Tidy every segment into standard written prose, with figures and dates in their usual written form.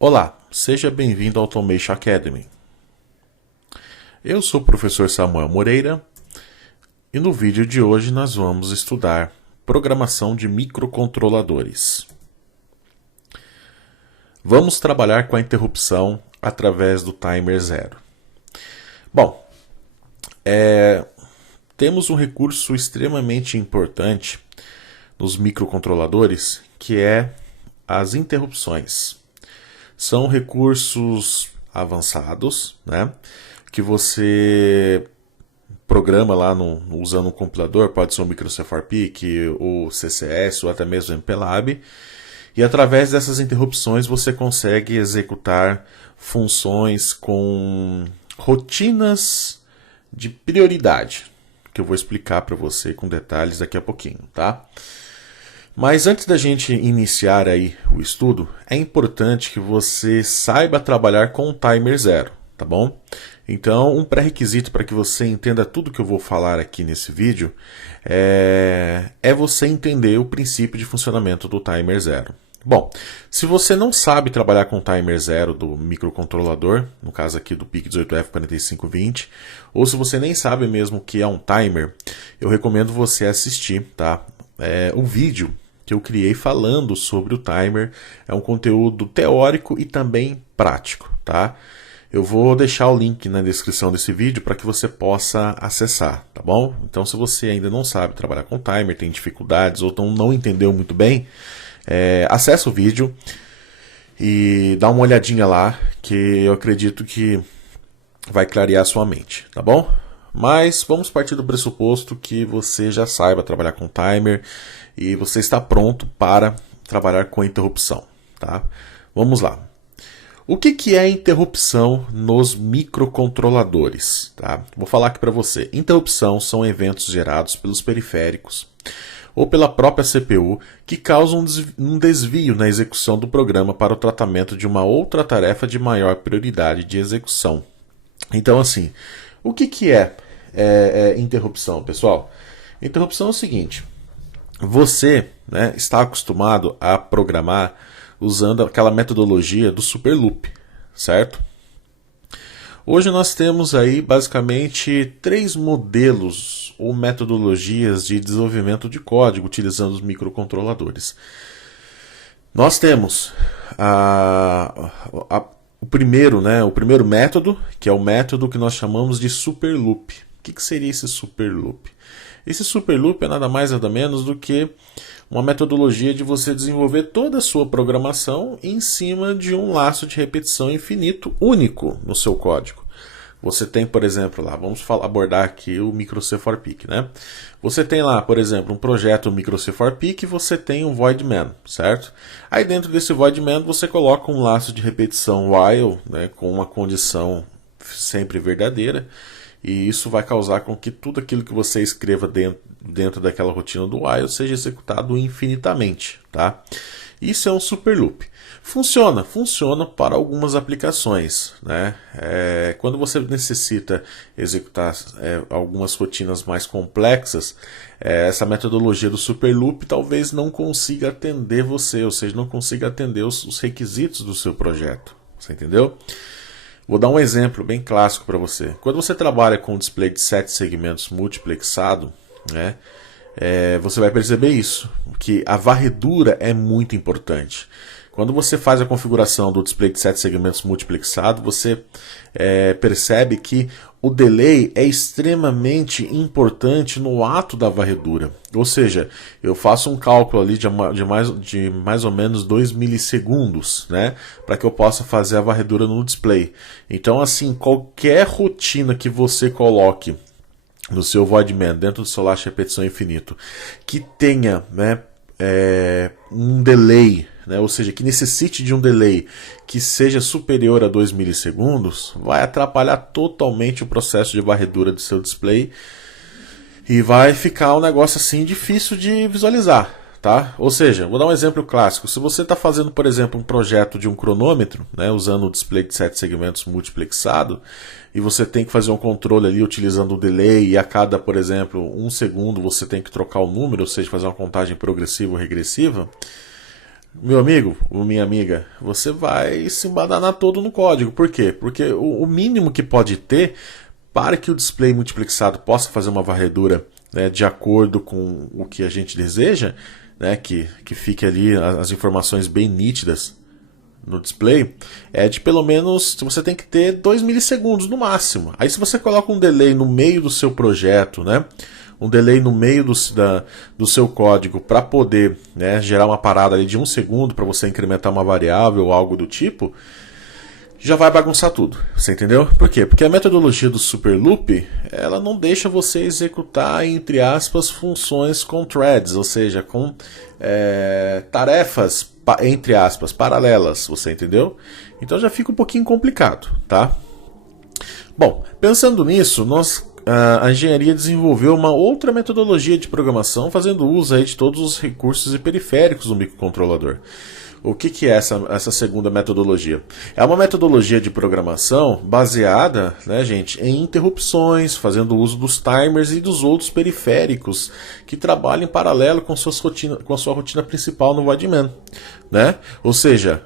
Olá, seja bem-vindo ao Automation Academy. Eu sou o professor Samuel Moreira e no vídeo de hoje nós vamos estudar programação de microcontroladores. Vamos trabalhar com a interrupção através do timer zero. Bom, temos um recurso extremamente importante nos microcontroladores que é as interrupções. São recursos avançados, né, que você programa lá usando um compilador, pode ser um MicroCFRPIC, o CCS ou até mesmo o MPLAB, e através dessas interrupções você consegue executar funções com rotinas de prioridade, que eu vou explicar para você com detalhes daqui a pouquinho, tá? Mas antes da gente iniciar aí o estudo, é importante que você saiba trabalhar com o timer zero, tá bom? Então, um pré-requisito para que você entenda tudo que eu vou falar aqui nesse vídeo é você entender o princípio de funcionamento do timer zero. Bom, se você não sabe trabalhar com o timer zero do microcontrolador, no caso aqui do PIC18F4520, ou se você nem sabe mesmo o que é um timer, eu recomendo você assistir, tá? O vídeo que eu criei falando sobre o timer é um conteúdo teórico e também prático, tá? Eu vou deixar o link na descrição desse vídeo para que você possa acessar, tá bom? Então, se você ainda não sabe trabalhar com timer, tem dificuldades ou não entendeu muito bem, acessa o vídeo e dá uma olhadinha lá, que eu acredito que vai clarear a sua mente, tá bom? Mas vamos partir do pressuposto que você já saiba trabalhar com timer e você está pronto para trabalhar com interrupção, tá? Vamos lá. O que é interrupção nos microcontroladores? Tá? Vou falar aqui para você. Interrupção são eventos gerados pelos periféricos ou pela própria CPU que causam um desvio na execução do programa para o tratamento de uma outra tarefa de maior prioridade de execução. Então, assim, o que é interrupção, pessoal? Interrupção é o seguinte: você, né, está acostumado a programar usando aquela metodologia do super loop, certo? Hoje nós temos aí basicamente 3 modelos ou metodologias de desenvolvimento de código utilizando os microcontroladores. Nós temos o primeiro método, que é o método que nós chamamos de super loop. O que seria esse super loop? Esse super loop é nada mais nada menos do que uma metodologia de você desenvolver toda a sua programação em cima de um laço de repetição infinito único no seu código. Você tem, por exemplo, lá, vamos abordar aqui o MicroCFRPIC, né? Você tem lá, por exemplo, um projeto MicroCFRPIC e você tem um void main, certo? Aí dentro desse void main você coloca um laço de repetição while, né, com uma condição sempre verdadeira, e isso vai causar com que tudo aquilo que você escreva dentro daquela rotina do while seja executado infinitamente, tá? Isso é um super loop. Funciona para algumas aplicações, né? Quando você necessita executar algumas rotinas mais complexas, essa metodologia do super loop talvez não consiga atender você, ou seja, não consiga atender os requisitos do seu projeto. Você entendeu? Vou dar um exemplo bem clássico para você. Quando você trabalha com um display de 7 segmentos multiplexado, né, você vai perceber isso, que a varredura é muito importante. Quando você faz a configuração do display de 7 segmentos multiplexado, você percebe que o delay é extremamente importante no ato da varredura. Ou seja, eu faço um cálculo ali de mais ou menos 2 milissegundos, né, para que eu possa fazer a varredura no display. Então, assim, qualquer rotina que você coloque no seu void main, dentro do seu laço de repetição infinito, que tenha, né, um delay, né, ou seja, que necessite de um delay que seja superior a 2 milissegundos, vai atrapalhar totalmente o processo de varredura do seu display e vai ficar um negócio assim difícil de visualizar, tá? Ou seja, vou dar um exemplo clássico. Se você está fazendo, por exemplo, um projeto de um cronômetro, né, usando o display de 7 segmentos multiplexado, e você tem que fazer um controle ali utilizando o delay, e a cada, por exemplo, 1 segundo você tem que trocar o número, ou seja, fazer uma contagem progressiva ou regressiva, meu amigo ou minha amiga, você vai se embananar todo no código. Por quê? Porque o mínimo que pode ter para que o display multiplexado possa fazer uma varredura, né, de acordo com o que a gente deseja, né, que fique ali as informações bem nítidas no display, é de pelo menos, você tem que ter 2 milissegundos no máximo. Aí se você coloca um delay no meio do seu projeto, né, um delay no meio do seu código para poder, né, gerar uma parada ali de 1 segundo para você incrementar uma variável ou algo do tipo, já vai bagunçar tudo, você entendeu? Por quê? Porque a metodologia do Super Loop, ela não deixa você executar, entre aspas, funções com threads, ou seja, com tarefas, entre aspas, paralelas, você entendeu? Então já fica um pouquinho complicado, tá? Bom, pensando nisso, a engenharia desenvolveu uma outra metodologia de programação fazendo uso aí de todos os recursos e periféricos do microcontrolador. O que é essa segunda metodologia? É uma metodologia de programação baseada, né, gente, em interrupções, fazendo uso dos timers e dos outros periféricos que trabalham em paralelo com a sua rotina principal no Voidman, né? Ou seja,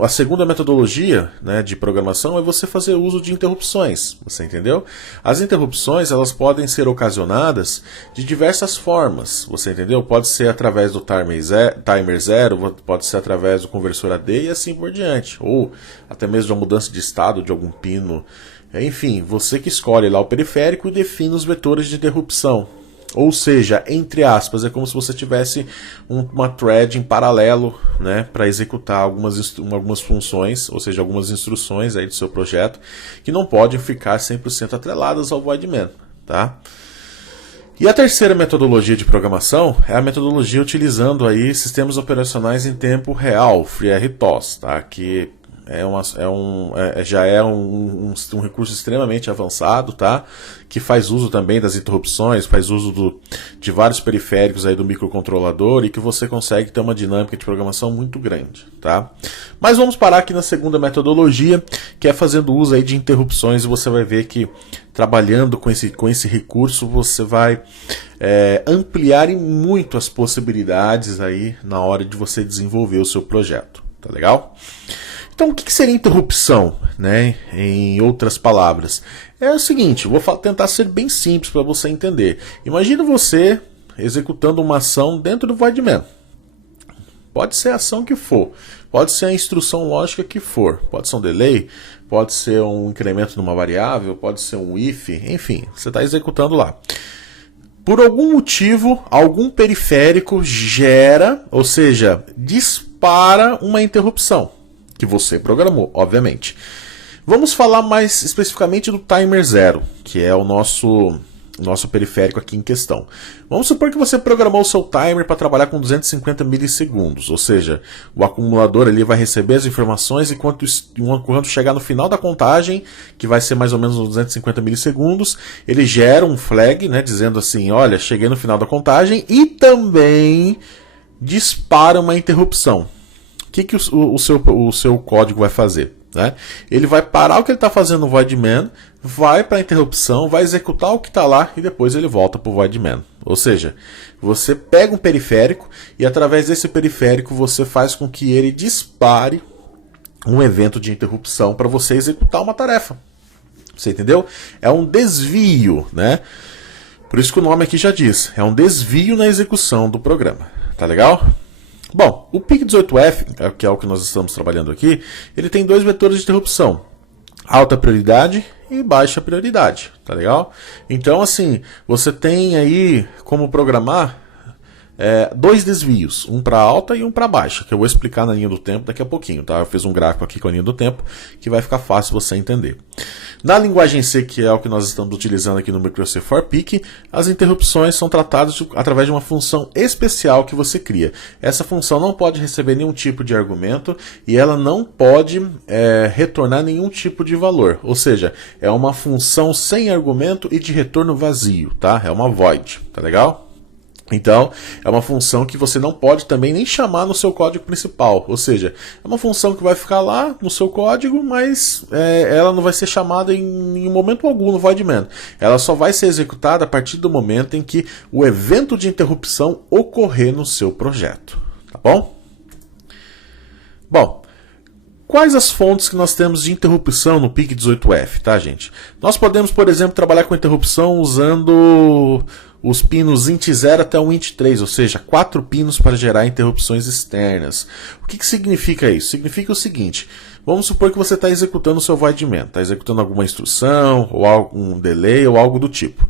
a segunda metodologia, né, de programação é você fazer uso de interrupções, você entendeu? As interrupções, elas podem ser ocasionadas de diversas formas, você entendeu? Pode ser através do timer zero, pode ser através do conversor AD e assim por diante, ou até mesmo de uma mudança de estado de algum pino. Enfim, você que escolhe lá o periférico e define os vetores de interrupção. Ou seja, entre aspas, é como se você tivesse uma thread em paralelo, né, para executar algumas funções, ou seja, algumas instruções aí do seu projeto, que não podem ficar 100% atreladas ao Voidman, tá? E a terceira metodologia de programação é a metodologia utilizando aí sistemas operacionais em tempo real, FreeRTOS, tá? Que já é um recurso extremamente avançado, tá? Que faz uso também das interrupções, faz uso de vários periféricos aí do microcontrolador e que você consegue ter uma dinâmica de programação muito grande, tá? Mas vamos parar aqui na segunda metodologia, que é fazendo uso aí de interrupções, e você vai ver que trabalhando com esse recurso você vai ampliar muito as possibilidades aí na hora de você desenvolver o seu projeto, tá legal? Então, o que seria interrupção, né? Em outras palavras, é o seguinte, vou tentar ser bem simples para você entender. Imagina você executando uma ação dentro do Voidman. Pode ser a ação que for, pode ser a instrução lógica que for, pode ser um delay, pode ser um incremento numa variável, pode ser um if, enfim, você está executando lá. Por algum motivo, algum periférico gera, ou seja, dispara uma interrupção que você programou, obviamente. Vamos falar mais especificamente do timer zero, que é o nosso periférico aqui em questão. Vamos supor que você programou o seu timer para trabalhar com 250 milissegundos, ou seja, o acumulador ali vai receber as informações e quando chegar no final da contagem, que vai ser mais ou menos uns 250 milissegundos, ele gera um flag, né, dizendo assim, olha, cheguei no final da contagem, e também dispara uma interrupção. O que o seu código vai fazer? Né? Ele vai parar o que ele está fazendo no Voidman, vai para a interrupção, vai executar o que está lá e depois ele volta para o Voidman. Ou seja, você pega um periférico e através desse periférico você faz com que ele dispare um evento de interrupção para você executar uma tarefa. Você entendeu? É um desvio, né? Por isso que o nome aqui já diz, é um desvio na execução do programa. Tá legal? Bom, o PIC18F, que é o que nós estamos trabalhando aqui, ele tem dois vetores de interrupção, alta prioridade e baixa prioridade, tá legal? Então, assim, você tem aí como programar dois desvios, um para alta e um para baixa, que eu vou explicar na linha do tempo daqui a pouquinho, tá? Eu fiz um gráfico aqui com a linha do tempo, que vai ficar fácil você entender. Na linguagem C, que é o que nós estamos utilizando aqui no MicroC4PIC, as interrupções são tratadas através de uma função especial que você cria. Essa função não pode receber nenhum tipo de argumento e ela não pode retornar nenhum tipo de valor. Ou seja, é uma função sem argumento e de retorno vazio, tá? É uma void, tá legal? Então, é uma função que você não pode também nem chamar no seu código principal. Ou seja, é uma função que vai ficar lá no seu código, mas ela não vai ser chamada em momento algum no Voidman. Ela só vai ser executada a partir do momento em que o evento de interrupção ocorrer no seu projeto. Tá bom? Bom, quais as fontes que nós temos de interrupção no PIC18F, tá, gente? Nós podemos, por exemplo, trabalhar com interrupção usando os pinos int0 até o int3, ou seja, 4 pinos para gerar interrupções externas. O que significa isso? Significa o seguinte: vamos supor que você está executando o seu void main, está executando alguma instrução, ou algum delay, ou algo do tipo.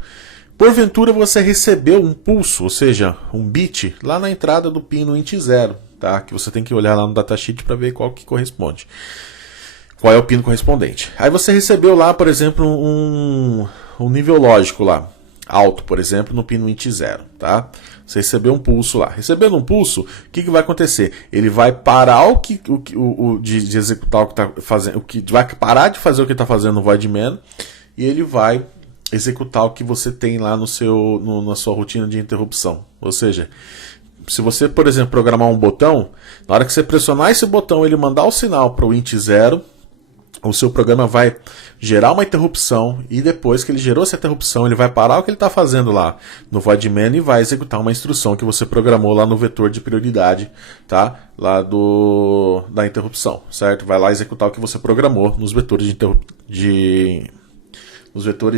Porventura você recebeu um pulso, ou seja, um bit, lá na entrada do pino int0, tá? Que você tem que olhar lá no datasheet para ver qual que corresponde. Qual é o pino correspondente. Aí você recebeu lá, por exemplo, um nível lógico lá, alto, por exemplo, no pino int0, tá? Você recebeu um pulso lá. Recebendo um pulso, o que vai acontecer? Ele vai parar de executar o que está fazendo, vai parar de fazer o que está fazendo no void main, e ele vai executar o que você tem lá na sua rotina de interrupção. Ou seja, se você, por exemplo, programar um botão, na hora que você pressionar esse botão, ele mandar o sinal para o int0, o seu programa vai gerar uma interrupção, e depois que ele gerou essa interrupção, ele vai parar o que ele está fazendo lá no void main e vai executar uma instrução que você programou lá no vetor de prioridade, tá? Lá da interrupção, certo? Vai lá executar o que você programou nos vetores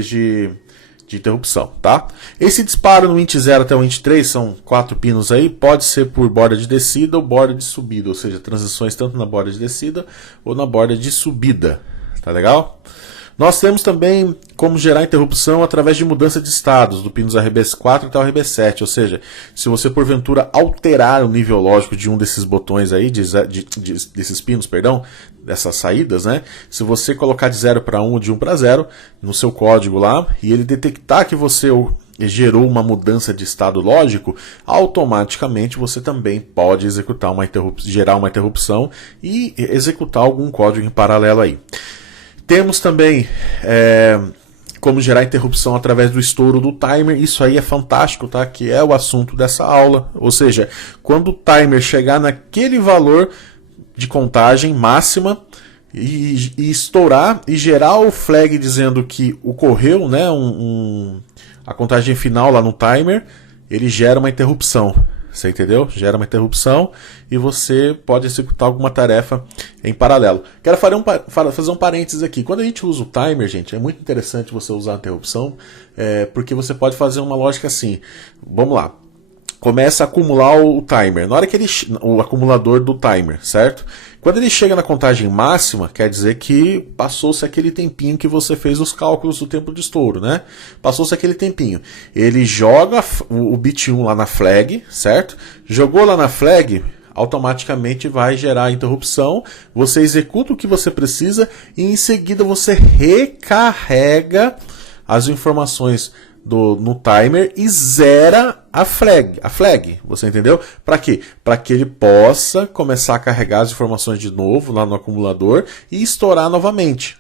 de interrupção, tá? Esse disparo no int0 até o int3, são 4 pinos aí, pode ser por borda de descida ou borda de subida, ou seja, transições tanto na borda de descida ou na borda de subida, tá legal? Nós temos também como gerar interrupção através de mudança de estados, do pinos RBS4 até o RB7, ou seja, se você porventura alterar o nível lógico de um desses botões aí, desses pinos, perdão, dessas saídas, né? Se você colocar de 0 para 1 ou de 1 para 0 no seu código lá, e ele detectar que você gerou uma mudança de estado lógico, automaticamente você também pode gerar uma interrupção e executar algum código em paralelo aí. Temos também como gerar interrupção através do estouro do timer. Isso aí é fantástico, tá? Que é o assunto dessa aula. Ou seja, quando o timer chegar naquele valor de contagem máxima e estourar e gerar o flag dizendo que ocorreu, né, a contagem final lá no timer, ele gera uma interrupção. Você entendeu? Gera uma interrupção e você pode executar alguma tarefa em paralelo. Quero fazer um parênteses aqui. Quando a gente usa o timer, gente, é muito interessante você usar a interrupção, porque você pode fazer uma lógica assim. Vamos lá. Começa a acumular o timer. Na hora que o acumulador do timer, certo? Quando ele chega na contagem máxima, quer dizer que passou-se aquele tempinho que você fez os cálculos do tempo de estouro, né? Passou-se aquele tempinho. Ele joga o bit 1 lá na flag, certo? Jogou lá na flag, automaticamente vai gerar a interrupção, você executa o que você precisa e em seguida você recarrega as informações no timer e zera a flag, você entendeu? Para quê? Para que ele possa começar a carregar as informações de novo lá no acumulador e estourar novamente.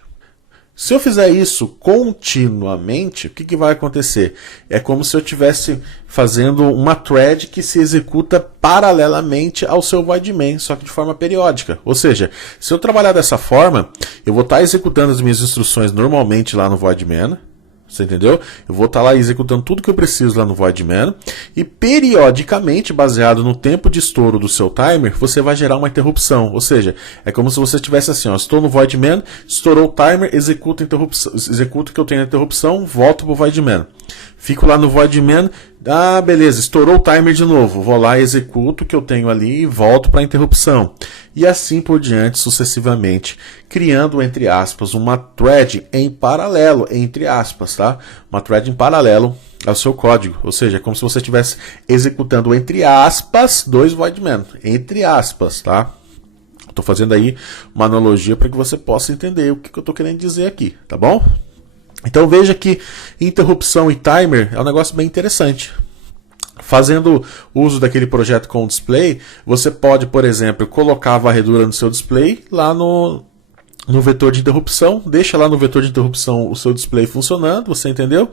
Se eu fizer isso continuamente, o que vai acontecer? É como se eu estivesse fazendo uma thread que se executa paralelamente ao seu void main, só que de forma periódica. Ou seja, se eu trabalhar dessa forma, eu vou estar executando as minhas instruções normalmente lá no void main. Você entendeu? Eu vou estar lá executando tudo que eu preciso lá no void main e periodicamente, baseado no tempo de estouro do seu timer, você vai gerar uma interrupção. Ou seja, é como se você estivesse assim, ó, estou no void main, estourou o timer, executo o que eu tenho na interrupção, volto para o void main. Fico lá no void main, beleza, estourou o timer de novo, vou lá, executo o que eu tenho ali e volto para a interrupção. E assim por diante, sucessivamente, criando, entre aspas, uma thread em paralelo, entre aspas, tá? Uma thread em paralelo ao seu código. Ou seja, é como se você estivesse executando, entre aspas, 2 void main, entre aspas, tá? Estou fazendo aí uma analogia para que você possa entender o que eu estou querendo dizer aqui, tá bom? Então veja que interrupção e timer é um negócio bem interessante. Fazendo uso daquele projeto com display, você pode, por exemplo, colocar a varredura no seu display lá no vetor de interrupção, deixa lá no vetor de interrupção o seu display funcionando, você entendeu?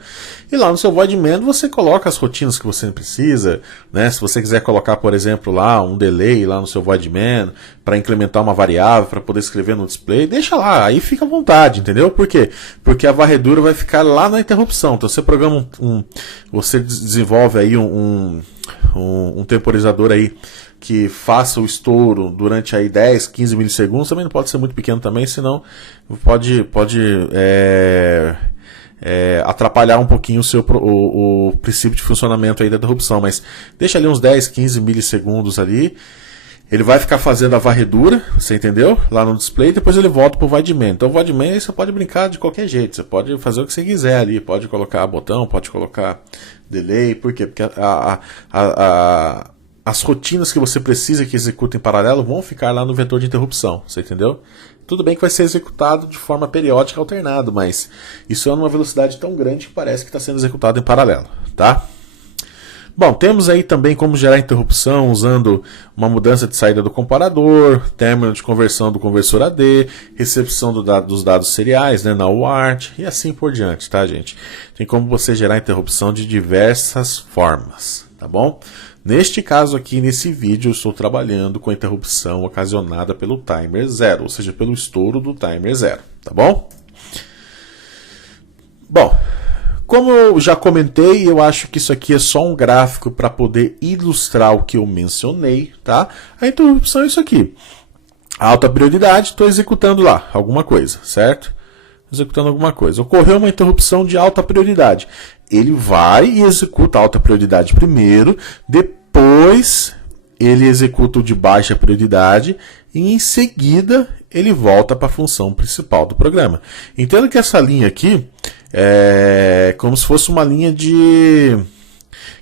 E lá no seu void main você coloca as rotinas que você precisa, né? Se você quiser colocar, por exemplo, lá um delay lá no seu void main para incrementar uma variável, para poder escrever no display, deixa lá, aí fica à vontade, entendeu? Por quê? Porque a varredura vai ficar lá na interrupção. Então você programa você desenvolve aí um temporizador aí que faça o estouro durante aí 10, 15 milissegundos, também não pode ser muito pequeno também, senão pode atrapalhar um pouquinho o princípio de funcionamento aí da interrupção, mas deixa ali uns 10, 15 milissegundos ali. Ele vai ficar fazendo a varredura, você entendeu? Lá no display, depois ele volta pro void main. Então o void main você pode brincar de qualquer jeito, você pode fazer o que você quiser ali, pode colocar botão, pode colocar delay, por quê? Porque as rotinas que você precisa que executem em paralelo vão ficar lá no vetor de interrupção, você entendeu? Tudo bem que vai ser executado de forma periódica alternado, mas isso é numa velocidade tão grande que parece que está sendo executado em paralelo, tá? Bom, temos aí também como gerar interrupção usando uma mudança de saída do comparador, término de conversão do conversor AD, recepção dos dados seriais, né, na UART e assim por diante, tá, gente? Tem como você gerar interrupção de diversas formas, tá bom? Neste caso aqui, nesse vídeo, eu estou trabalhando com a interrupção ocasionada pelo timer 0, ou seja, pelo estouro do timer 0, tá bom? Bom, como eu já comentei, eu acho que isso aqui é só um gráfico para poder ilustrar o que eu mencionei, tá? A interrupção é isso aqui. Alta prioridade, estou executando lá alguma coisa, certo? Executando alguma coisa. Ocorreu uma interrupção de alta prioridade. Ele vai e executa a alta prioridade primeiro, depois ele executa o de baixa prioridade e em seguida ele volta para a função principal do programa. Entenda que essa linha aqui é como se fosse uma linha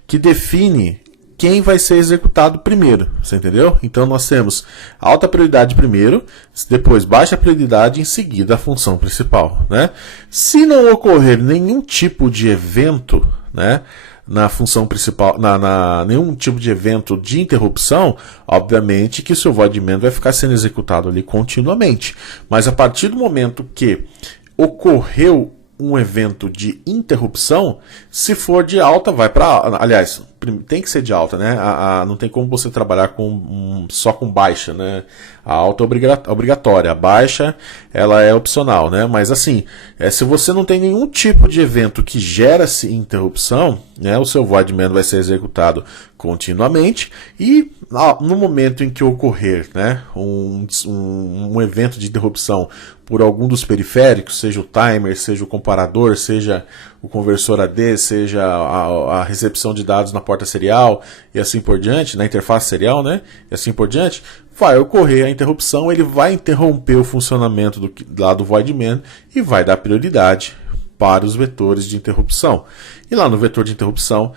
que define quem vai ser executado primeiro, você entendeu? Então nós temos alta prioridade primeiro, depois baixa prioridade, em seguida a função principal, né? Se não ocorrer nenhum tipo de evento, né, na função principal, nenhum tipo de evento de interrupção, obviamente que o seu void main vai ficar sendo executado ali continuamente. Mas a partir do momento que ocorreu um evento de interrupção, se for de alta, vai para... Aliás, tem que ser de alta, né? Não tem como você trabalhar só com baixa, né? A alta é obrigatória, a baixa ela é opcional, né? Mas assim, se você não tem nenhum tipo de evento que gera-se interrupção, né? O seu void main vai ser executado continuamente e no momento em que ocorrer, né, um evento de interrupção por algum dos periféricos, seja o timer, seja o comparador, seja o conversor AD, seja a recepção de dados na porta serial e assim por diante, na interface serial, né, e assim por diante, vai ocorrer a interrupção, ele vai interromper o funcionamento lá do void main e vai dar prioridade para os vetores de interrupção. E lá no vetor de interrupção,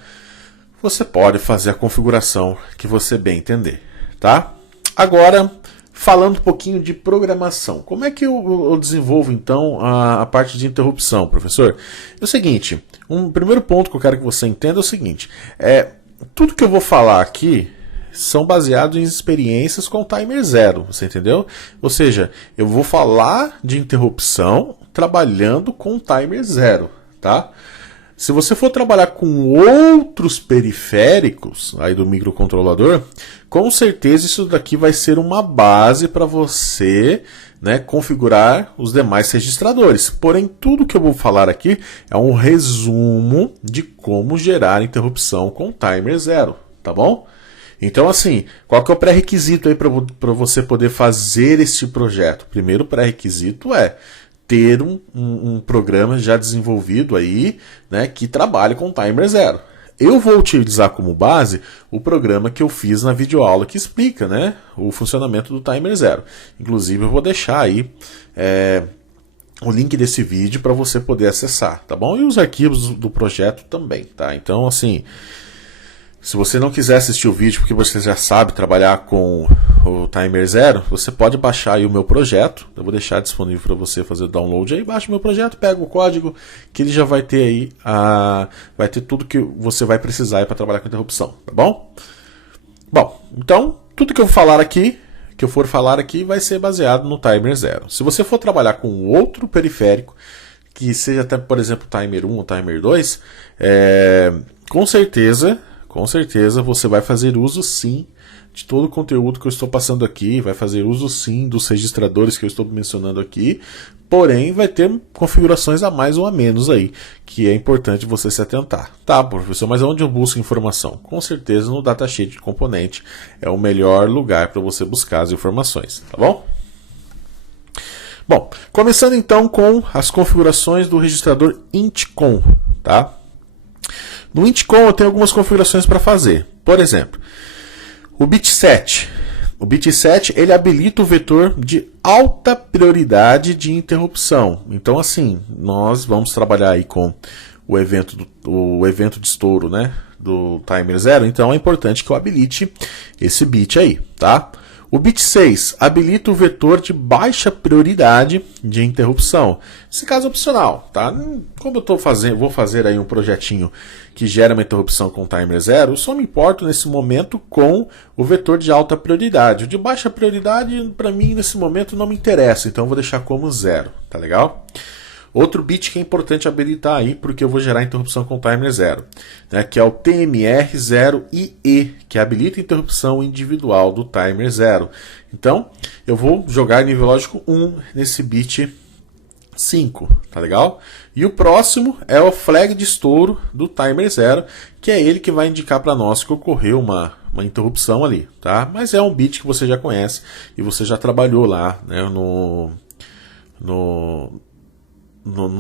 você pode fazer a configuração que você bem entender, tá? Agora, falando um pouquinho de programação. Como é que eu desenvolvo, então, a parte de interrupção, professor? É o seguinte, um primeiro ponto que eu quero que você entenda é o seguinte, tudo que eu vou falar aqui são baseados em experiências com o timer 0, você entendeu? Ou seja, eu vou falar de interrupção trabalhando com o timer 0, tá? Se você for trabalhar com outros periféricos aí do microcontrolador, com certeza isso daqui vai ser uma base para você, né, configurar os demais registradores. Porém, tudo que eu vou falar aqui é um resumo de como gerar interrupção com timer 0, tá bom? Então, assim, qual que é o pré-requisito aí para você poder fazer este projeto? O primeiro pré-requisito é ter um programa já desenvolvido aí, né, que trabalhe com timer 0. Eu vou utilizar como base o programa que eu fiz na videoaula que explica, né, o funcionamento do timer 0. Inclusive eu vou deixar aí o link desse vídeo para você poder acessar, tá bom? E os arquivos do projeto também, tá? Então, assim, se você não quiser assistir o vídeo porque você já sabe trabalhar com o timer 0, você pode baixar aí o meu projeto. Eu vou deixar disponível para você fazer o download aí. Baixa o meu projeto, pega o código que ele já vai ter aí, vai ter tudo que você vai precisar para trabalhar com interrupção, tá bom? Bom, então tudo que eu for falar aqui vai ser baseado no timer 0. Se você for trabalhar com outro periférico, que seja até, por exemplo, timer 1 ou timer 2, com certeza você vai fazer uso sim de todo o conteúdo que eu estou passando aqui, vai fazer uso sim dos registradores que eu estou mencionando aqui, porém vai ter configurações a mais ou a menos aí, que é importante você se atentar. Tá, professor, mas onde eu busco informação? Com certeza no datasheet de componente é o melhor lugar para você buscar as informações, tá bom? Bom, começando então com as configurações do registrador INT-COM, tá? No INT-COM eu tenho algumas configurações para fazer. Por exemplo, o bit 7. O bit 7 ele habilita o vetor de alta prioridade de interrupção. Então assim, nós vamos trabalhar aí com o evento de estouro, né, do timer 0. Então é importante que eu habilite esse bit aí, tá? O bit 6 habilita o vetor de baixa prioridade de interrupção. Esse caso é opcional, tá? Como eu vou fazer aí um projetinho que gera uma interrupção com timer 0, eu só me importo nesse momento com o vetor de alta prioridade. O de baixa prioridade, para mim, nesse momento não me interessa, então eu vou deixar como 0, tá legal? Outro bit que é importante habilitar aí, porque eu vou gerar interrupção com timer 0, né, que é o TMR0IE, que habilita a interrupção individual do timer 0. Então, eu vou jogar nível lógico 1 nesse bit 5, tá legal? E o próximo é o flag de estouro do timer 0, que é ele que vai indicar para nós que ocorreu uma interrupção ali, tá? Mas é um bit que você já conhece e você já trabalhou lá, né, no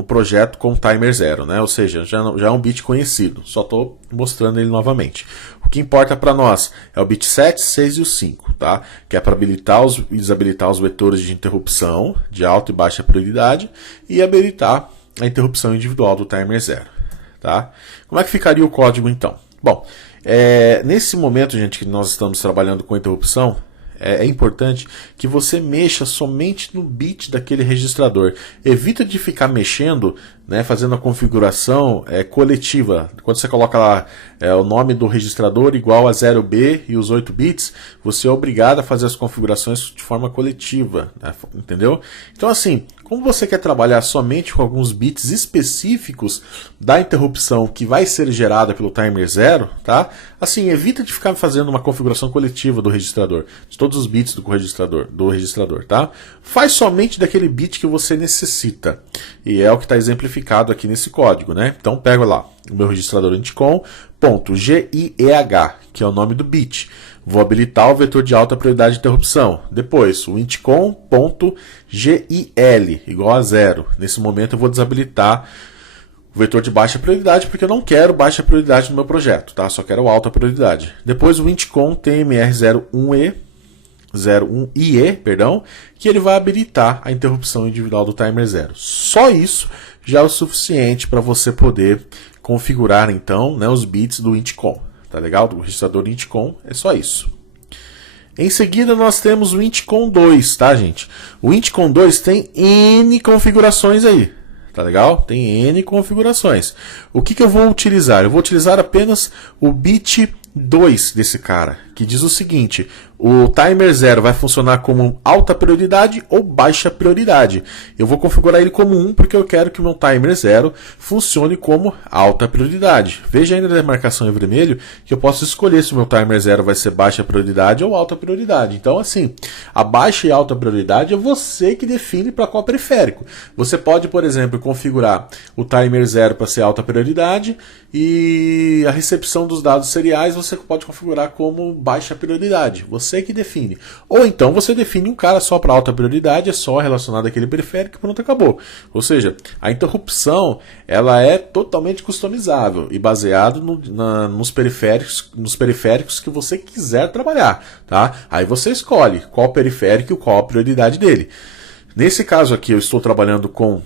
projeto com timer 0, né? Ou seja, já é um bit conhecido, só estou mostrando ele novamente. O que importa para nós é o bit 7, 6 e o 5, tá? Que é para habilitar e desabilitar os vetores de interrupção de alta e baixa prioridade e habilitar a interrupção individual do timer 0, tá? Como é que ficaria o código então? Bom, nesse momento, gente, que nós estamos trabalhando com interrupção, é importante que você mexa somente no bit daquele registrador. Evita de ficar mexendo, né, fazendo a configuração coletiva. Quando você coloca lá o nome do registrador igual a 0B e os 8 bits, você é obrigado a fazer as configurações de forma coletiva, né, entendeu? Então assim, como você quer trabalhar somente com alguns bits específicos da interrupção que vai ser gerada pelo timer 0, tá? Assim, evita de ficar fazendo uma configuração coletiva do registrador, de todos os bits do registrador, tá? Faz somente daquele bit que você necessita. E é o que está exemplificado aqui nesse código, né? Então pego lá o meu registrador intcom.GIEH, que é o nome do bit. Vou habilitar o vetor de alta prioridade de interrupção. Depois, o intcom.gil igual a 0. Nesse momento eu vou desabilitar o vetor de baixa prioridade, porque eu não quero baixa prioridade no meu projeto, tá? Só quero alta prioridade. Depois o intcom TMR01IE, que ele vai habilitar a interrupção individual do timer 0. Só isso já é o suficiente para você poder configurar então, né, os bits do intcom. Tá legal? Do registrador intcom é só isso. Em seguida nós temos o intcom 2, tá, gente? O intcom 2 tem N configurações aí. Tá legal? Tem N configurações. O que eu vou utilizar? Eu vou utilizar apenas o bit 2 desse cara, que diz o seguinte: o timer 0 vai funcionar como alta prioridade ou baixa prioridade. Eu vou configurar ele como 1 porque eu quero que o meu timer 0 funcione como alta prioridade. Veja aí na demarcação em vermelho que eu posso escolher se o meu timer 0 vai ser baixa prioridade ou alta prioridade. Então assim, a baixa e alta prioridade é você que define para qual periférico. Você pode, por exemplo, configurar o timer 0 para ser alta prioridade e a recepção dos dados seriais você pode configurar como baixa prioridade. Você que define. Ou então você define um cara só para alta prioridade, é só relacionado àquele periférico e pronto, acabou. Ou seja, a interrupção ela é totalmente customizável e baseado nos periféricos que você quiser trabalhar, tá? Aí você escolhe qual periférico e qual a prioridade dele. Nesse caso aqui eu estou trabalhando com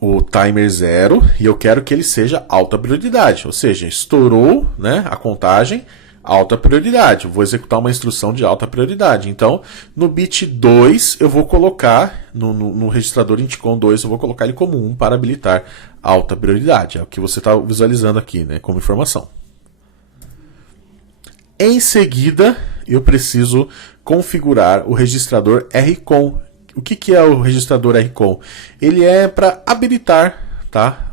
o timer 0 e eu quero que ele seja alta prioridade, ou seja, estourou, né, a contagem, alta prioridade. Eu vou executar uma instrução de alta prioridade. Então, no bit 2 eu vou colocar, no registrador intcom 2, eu vou colocar ele como 1 para habilitar alta prioridade. É o que você está visualizando aqui, né, como informação. Em seguida, eu preciso configurar o registrador RCOM. O que é o registrador RCOM? Ele é para habilitar, tá,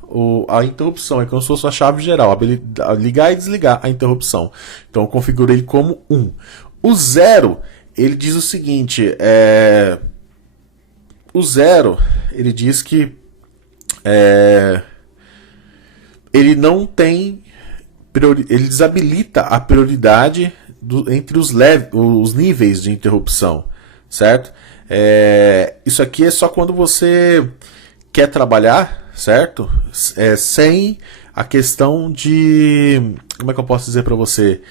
a interrupção, é como se fosse a chave geral, ligar e desligar a interrupção. Então eu configuro ele como 1. O 0, ele diz o seguinte, o 0, ele diz que ele não tem, ele desabilita a prioridade entre os níveis de interrupção, certo? Isso aqui é só quando você quer trabalhar, certo? Sem a questão de, como é que eu posso dizer para você?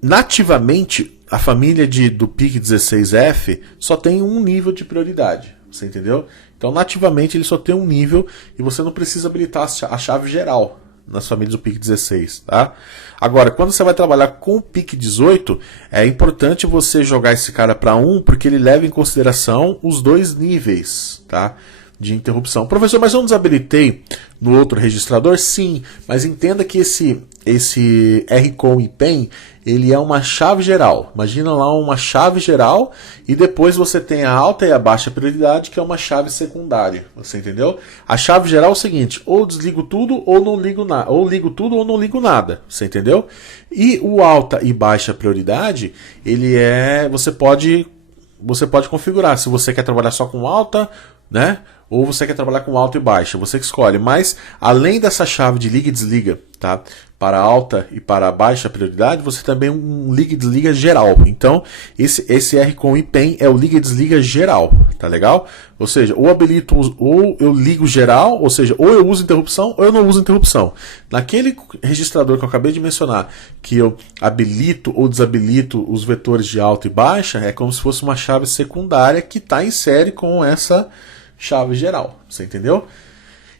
Nativamente, a família do PIC16F só tem um nível de prioridade, você entendeu? Então, nativamente, ele só tem um nível e você não precisa habilitar a chave geral nas famílias do PIC16, tá? Agora, quando você vai trabalhar com o PIC18, é importante você jogar esse cara para 1, porque ele leva em consideração os dois níveis, tá? De interrupção. Professor, mas eu não desabilitei no outro registrador? Sim, mas entenda que esse RCOM e PEN, ele é uma chave geral. Imagina lá uma chave geral e depois você tem a alta e a baixa prioridade, que é uma chave secundária. Você entendeu? A chave geral é o seguinte, ou desligo tudo ou não ligo nada, ou ligo tudo ou não ligo nada. Você entendeu? E o alta e baixa prioridade, você pode configurar se você quer trabalhar só com alta, né? Ou você quer trabalhar com alta e baixa, você que escolhe. Mas, além dessa chave de liga e desliga, tá? Para alta e para baixa prioridade, você também tem um liga e desliga geral. Então, esse RCOM e PEN é o liga e desliga geral, tá legal? Ou seja, ou eu ligo geral, ou seja, ou eu uso interrupção ou eu não uso interrupção. Naquele registrador que eu acabei de mencionar, que eu habilito ou desabilito os vetores de alta e baixa, é como se fosse uma chave secundária que está em série com essa chave geral, você entendeu?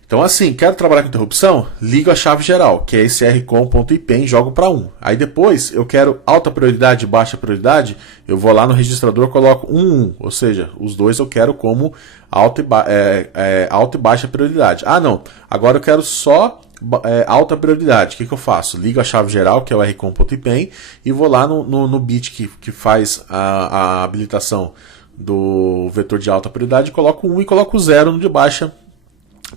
Então assim, quero trabalhar com interrupção? Ligo a chave geral, que é esse RCOM.IPEN e jogo para 1. Aí depois, eu quero alta prioridade e baixa prioridade, eu vou lá no registrador e coloco 1, ou seja, os dois eu quero como alta e baixa prioridade. Ah não, agora eu quero só alta prioridade. O que eu faço? Ligo a chave geral, que é o RCOM.IPEN, e vou lá no bit que faz a habilitação do vetor de alta prioridade, coloco 1 e coloco 0 no de baixa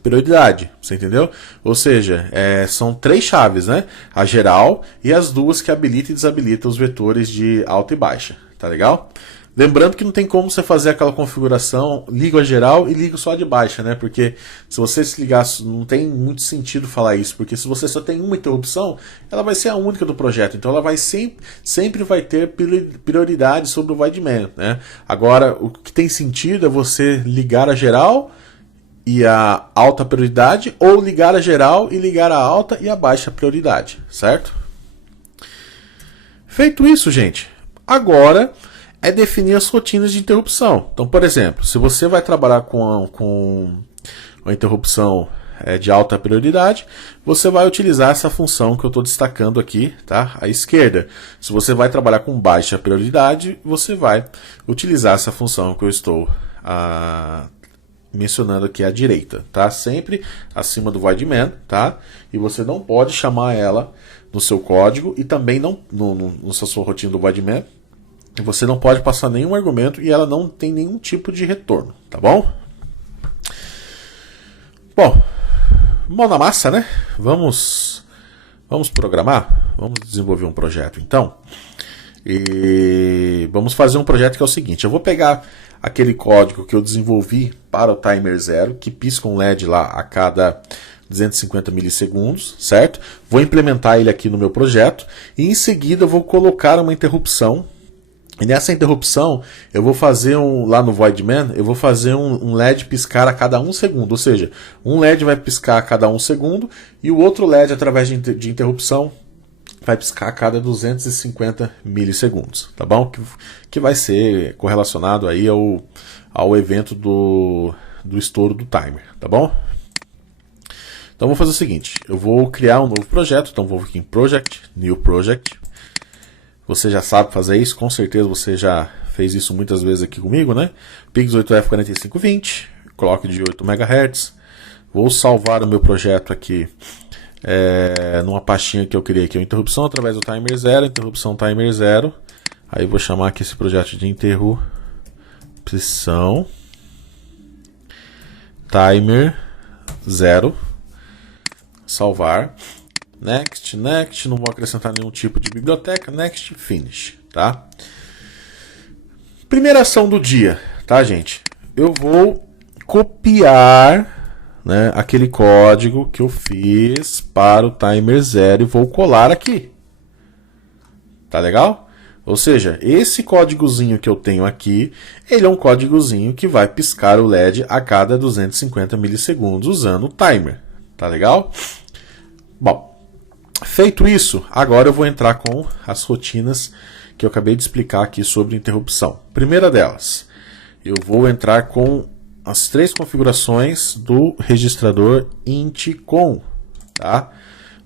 prioridade, você entendeu? Ou seja, são três chaves, né? A geral e as duas que habilitam e desabilitam os vetores de alta e baixa, tá legal? Lembrando que não tem como você fazer aquela configuração, ligo a geral e ligo só a de baixa, né? Porque se você se ligar, não tem muito sentido falar isso, porque se você só tem uma interrupção, ela vai ser a única do projeto, então ela vai sempre vai ter prioridade sobre o void main, né? Agora, o que tem sentido é você ligar a geral e a alta prioridade, ou ligar a geral e ligar a alta e a baixa prioridade, certo? Feito isso, gente, agora é definir as rotinas de interrupção. Então, por exemplo, se você vai trabalhar com uma interrupção de alta prioridade, você vai utilizar essa função que eu estou destacando aqui, tá? À esquerda. Se você vai trabalhar com baixa prioridade, você vai utilizar essa função que eu estou mencionando aqui à direita, tá? Sempre acima do void main, tá? E você não pode chamar ela no seu código e também não na sua rotina do void main. Você não pode passar nenhum argumento e ela não tem nenhum tipo de retorno, tá bom? Bom, mão na massa, né? Vamos programar? Vamos desenvolver um projeto, então. E vamos fazer um projeto que é o seguinte, eu vou pegar aquele código que eu desenvolvi para o timer 0, que pisca um LED lá a cada 250 milissegundos, certo? Vou implementar ele aqui no meu projeto e em seguida eu vou colocar uma interrupção. E nessa interrupção, eu vou fazer lá no void main, eu vou fazer um LED piscar a cada 1 segundo. Ou seja, um LED vai piscar a cada 1 segundo e o outro LED, através de interrupção, vai piscar a cada 250 milissegundos. Tá bom? Que vai ser correlacionado aí ao evento do estouro do timer. Tá bom? Então, vou fazer o seguinte. Eu vou criar um novo projeto. Então, vou aqui em Project, New Project. Você já sabe fazer isso, com certeza você já fez isso muitas vezes aqui comigo, né? PIX8F4520, clock de 8 MHz. Vou salvar o meu projeto aqui numa pastinha que eu criei aqui, interrupção através do timer 0, interrupção timer 0. Aí vou chamar aqui esse projeto de interrupção timer 0. Salvar. Next, next, não vou acrescentar nenhum tipo de biblioteca, next, finish, tá? Primeira ação do dia, tá, gente? Eu vou copiar, né, aquele código que eu fiz para o timer 0 e vou colar aqui. Tá legal? Ou seja, esse códigozinho que eu tenho aqui, ele é um códigozinho que vai piscar o LED a cada 250 milissegundos usando o timer. Tá legal? Bom, feito isso, agora eu vou entrar com as rotinas que eu acabei de explicar aqui sobre interrupção. Primeira delas, eu vou entrar com as 3 configurações do registrador INT-CON, tá?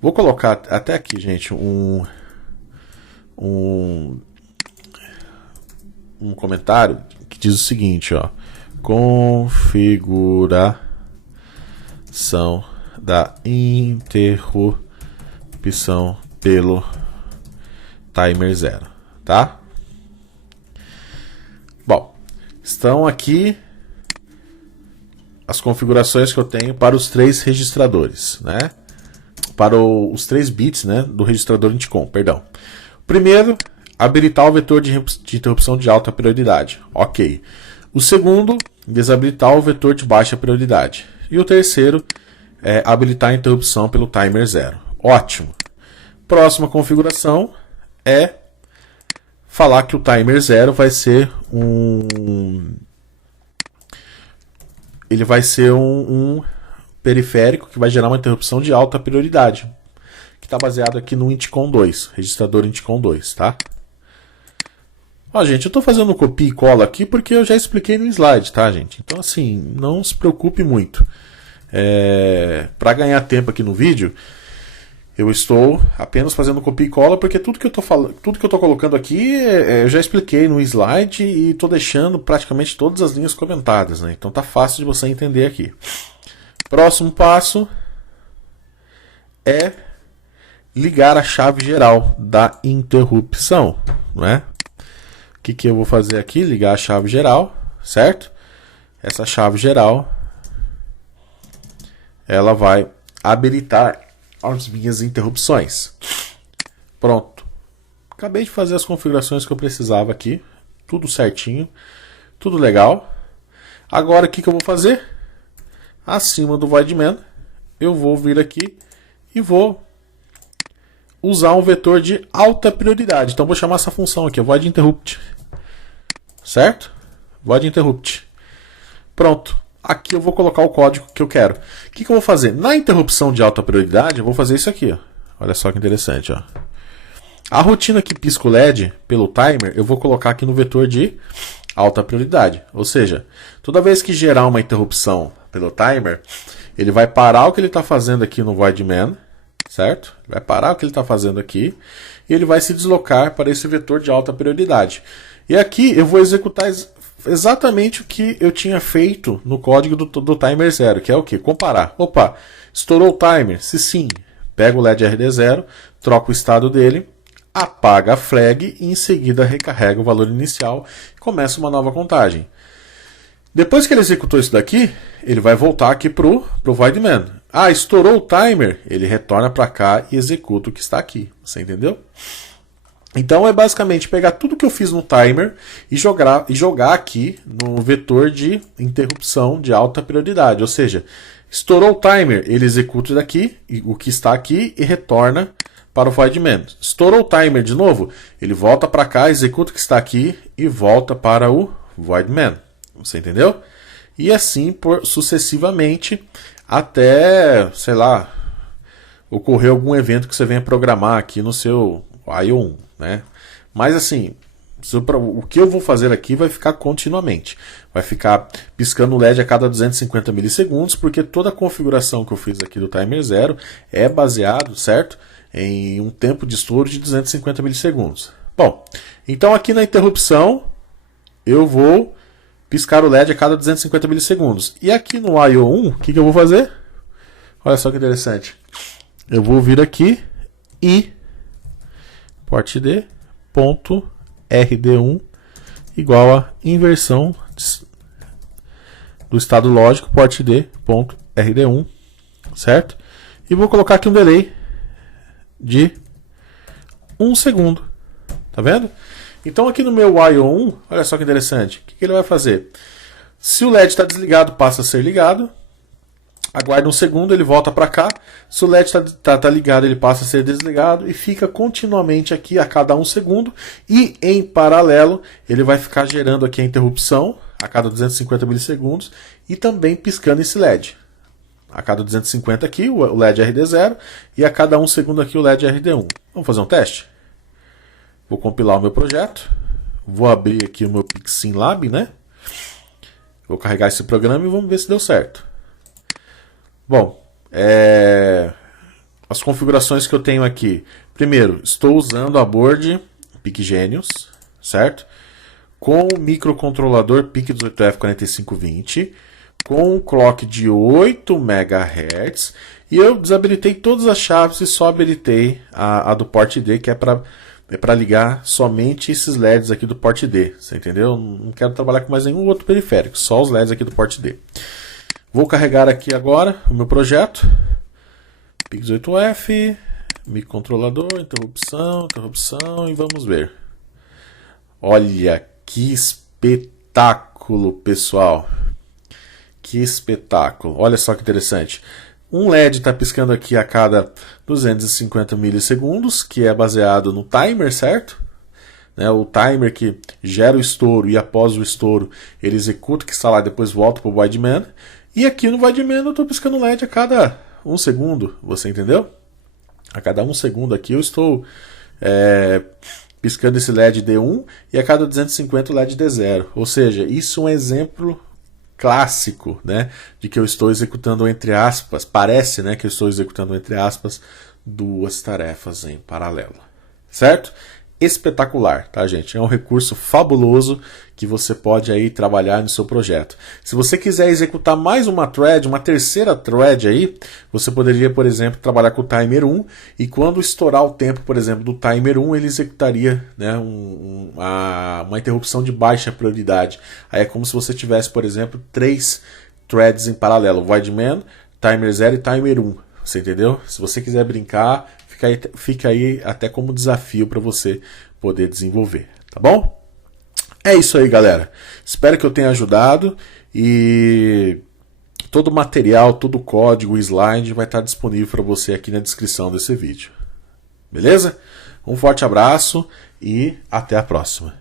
Vou colocar até aqui, gente, um comentário que diz o seguinte, ó: configuração da interrupção pelo timer 0, tá? Bom, estão aqui as configurações que eu tenho para os 3 registradores, né? Para os 3 bits, né, do registrador INT-CON, perdão. Primeiro, habilitar o vetor de interrupção de alta prioridade. Ok. O segundo, desabilitar o vetor de baixa prioridade. E o terceiro, habilitar a interrupção pelo timer 0. Ótimo. Próxima configuração é falar que o timer 0 vai ser ele vai ser um periférico que vai gerar uma interrupção de alta prioridade, que está baseado aqui no INT-CON 2, registrador INT-CON 2, tá? Ó, gente, eu estou fazendo copia e cola aqui porque eu já expliquei no slide, tá, gente? Então, assim, não se preocupe muito. Para ganhar tempo aqui no vídeo, eu estou apenas fazendo copia e cola porque tudo que eu estou colocando aqui eu já expliquei no slide e estou deixando praticamente todas as linhas comentadas, né? Então tá fácil de você entender aqui. Próximo passo é ligar a chave geral da interrupção, né? O que eu vou fazer aqui? Ligar a chave geral, certo? Essa chave geral, ela vai habilitar as minhas interrupções. Pronto. Acabei de fazer as configurações que eu precisava aqui. Tudo certinho. Tudo legal. Agora o que eu vou fazer? Acima do voidman, eu vou vir aqui e vou usar um vetor de alta prioridade. Então vou chamar essa função aqui, void interrupt. Certo? Void interrupt. Pronto. Aqui eu vou colocar o código que eu quero. O que eu vou fazer? Na interrupção de alta prioridade, eu vou fazer isso aqui, ó. Olha só que interessante, ó. A rotina que pisca o LED pelo timer, eu vou colocar aqui no vetor de alta prioridade. Ou seja, toda vez que gerar uma interrupção pelo timer, ele vai parar o que ele está fazendo aqui no voidman, certo? Vai parar o que ele está fazendo aqui e ele vai se deslocar para esse vetor de alta prioridade. E aqui eu vou executar exatamente o que eu tinha feito no código do timer 0, que é o que? Comparar. Opa, estourou o timer? Se sim, pega o LED RD0, troca o estado dele, apaga a flag e em seguida recarrega o valor inicial e começa uma nova contagem. Depois que ele executou isso daqui, ele vai voltar aqui pro voidman. Ah, estourou o timer? Ele retorna para cá e executa o que está aqui. Você entendeu? Então é basicamente pegar tudo que eu fiz no timer e jogar aqui no vetor de interrupção de alta prioridade. Ou seja, estourou o timer, ele executa daqui, o que está aqui e retorna para o voidman. Estourou o timer de novo, ele volta para cá, executa o que está aqui e volta para o voidman. Você entendeu? E assim sucessivamente até, sei lá, ocorrer algum evento que você venha programar aqui no seu IO1, né? Mas assim, o que eu vou fazer aqui vai ficar continuamente. Vai ficar piscando o LED a cada 250 milissegundos, porque toda a configuração que eu fiz aqui do timer 0 é baseado, certo? Em um tempo de estouro de 250 milissegundos. Bom, então aqui na interrupção eu vou piscar o LED a cada 250 milissegundos. E aqui no IO1, o que eu vou fazer? Olha só que interessante. Eu vou vir aqui e port D ponto RD1 igual a inversão do estado lógico port D ponto RD1, certo? E vou colocar aqui um delay de 1 segundo. Tá vendo? Então aqui no meu while 1, olha só que interessante, o que ele vai fazer? Se o LED está desligado, passa a ser ligado. Aguarda um segundo, ele volta para cá. Se o LED está ligado, ele passa a ser desligado e fica continuamente aqui a cada um segundo. E em paralelo, ele vai ficar gerando aqui a interrupção a cada 250 milissegundos e também piscando esse LED. A cada 250 aqui o LED RD0 e a cada um segundo aqui o LED RD1. Vamos fazer um teste? Vou compilar o meu projeto. Vou abrir aqui o meu PicSimLab, né? Vou carregar esse programa e vamos ver se deu certo. Bom, as configurações que eu tenho aqui. Primeiro, estou usando a board PicGenius, certo? Com o microcontrolador PIC18F4520, com um clock de 8 MHz, e eu desabilitei todas as chaves e só habilitei a do port D, que é para ligar somente esses LEDs aqui do port D, você entendeu? Não quero trabalhar com mais nenhum outro periférico, só os LEDs aqui do port D. Vou carregar aqui agora o meu projeto, PIC18F, microcontrolador, interrupção, e vamos ver. Olha que espetáculo, pessoal! Que espetáculo! Olha só que interessante. Um LED está piscando aqui a cada 250 milissegundos, que é baseado no timer, certo? O timer que gera o estouro e após o estouro ele executa o que está lá e depois volta para o wideband. E aqui no wideband eu estou piscando LED a cada um segundo, você entendeu? A cada um segundo aqui eu estou piscando esse LED D1 e a cada 250 o LED D0. Ou seja, isso é um exemplo clássico, né, de que eu estou executando entre aspas, parece, né, que eu estou executando entre aspas duas tarefas em paralelo, certo? Espetacular, tá, gente? É um recurso fabuloso que você pode aí trabalhar no seu projeto. Se você quiser executar mais uma thread, uma terceira thread aí, você poderia, por exemplo, trabalhar com o timer 1 e quando estourar o tempo, por exemplo, do timer 1, ele executaria, né, uma interrupção de baixa prioridade. Aí é como se você tivesse, por exemplo, 3 threads em paralelo, wideband, timer 0 e timer 1. Você entendeu? Se você quiser brincar, fica aí até como desafio para você poder desenvolver, tá bom? É isso aí, galera. Espero que eu tenha ajudado e todo o material, todo o código, o slide vai estar disponível para você aqui na descrição desse vídeo. Beleza? Um forte abraço e até a próxima.